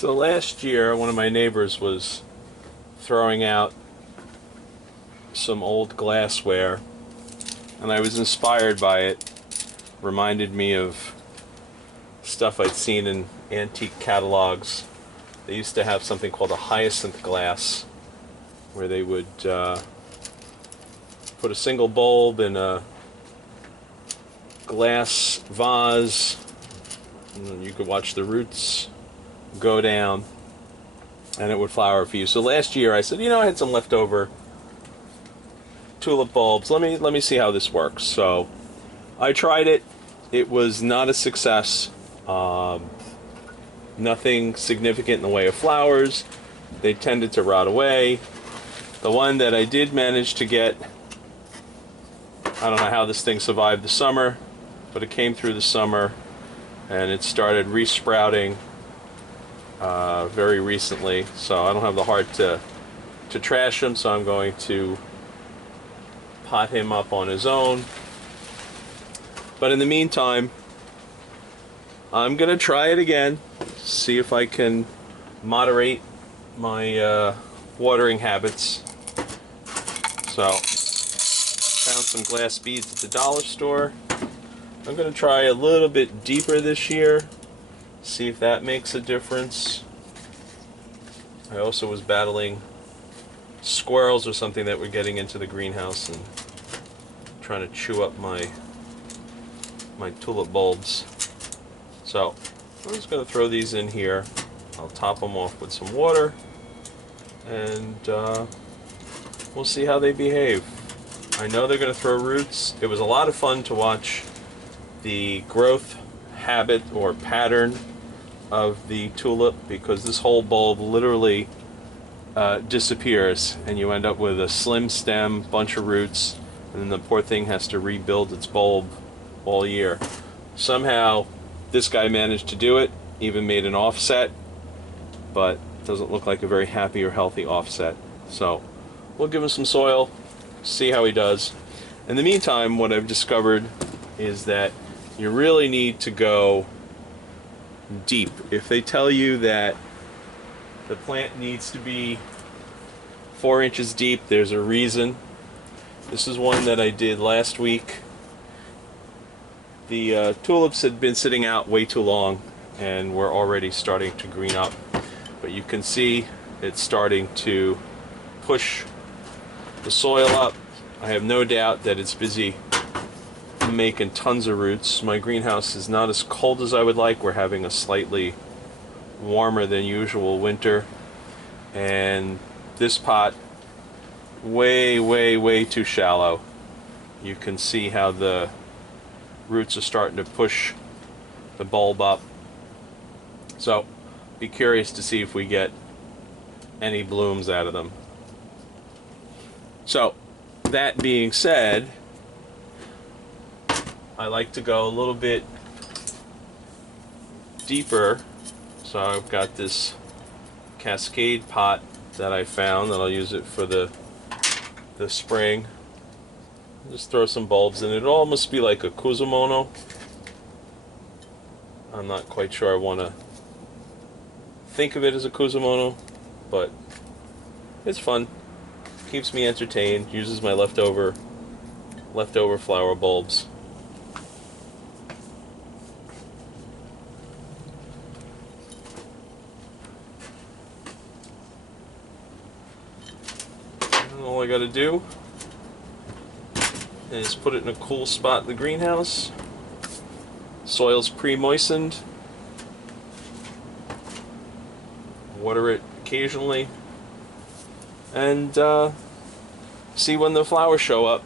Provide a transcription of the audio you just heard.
So last year, one of my neighbors was throwing out some old glassware, and I was inspired by it. Reminded me of stuff I'd seen in antique catalogs. They used to have something called a hyacinth glass, where they would put a single bulb in a glass vase, and you could watch the roots go down, and it would flower for you. So last year I said, I had some leftover tulip bulbs. Let me see how this works. So I tried it. It was not a success. Nothing significant in the way of flowers. They tended to rot away. The one that I did manage to get, I don't know how this thing survived the summer, but it came through the summer and it started resprouting very recently. So I don't have the heart to trash him, so I'm going to pot him up on his own. But in the meantime, I'm going to try it again, see if I can moderate my watering habits. So, found some glass beads at the dollar store. I'm going to try a little bit deeper this year, see if that makes a difference. I also was battling squirrels or something that were getting into the greenhouse and trying to chew up my tulip bulbs. So I'm just going to throw these in here. I'll top them off with some water, and we'll see how they behave. I know they're going to throw roots. It was a lot of fun to watch the growth habit or pattern of the tulip, because this whole bulb literally disappears and you end up with a slim stem, bunch of roots, and then the poor thing has to rebuild its bulb all year. Somehow this guy managed to do it, even made an offset, but doesn't look like a very happy or healthy offset. So we'll give him some soil, see how he does. In the meantime, what I've discovered is that you really need to go deep. If they tell you that the plant needs to be 4 inches deep, there's a reason. This is one that I did last week. The tulips had been sitting out way too long and were already starting to green up, but you can see it's starting to push the soil up. I have no doubt that it's busy making tons of roots. My greenhouse is not as cold as I would like. We're having a slightly warmer than usual winter, and this pot way too shallow. You can see how the roots are starting to push the bulb up. So be curious to see if we get any blooms out of them. So that being said, I like to go a little bit deeper. So I've got this cascade pot that I found that I'll use it for the spring. Just throw some bulbs in it. It'll almost be like a kuzumono. I'm not quite sure I want to think of it as a kuzumono, but it's fun. Keeps me entertained. Uses my leftover flower bulbs. And all I got to do is put it in a cool spot in the greenhouse. Soil's pre-moistened. Water it occasionally, and see when the flowers show up.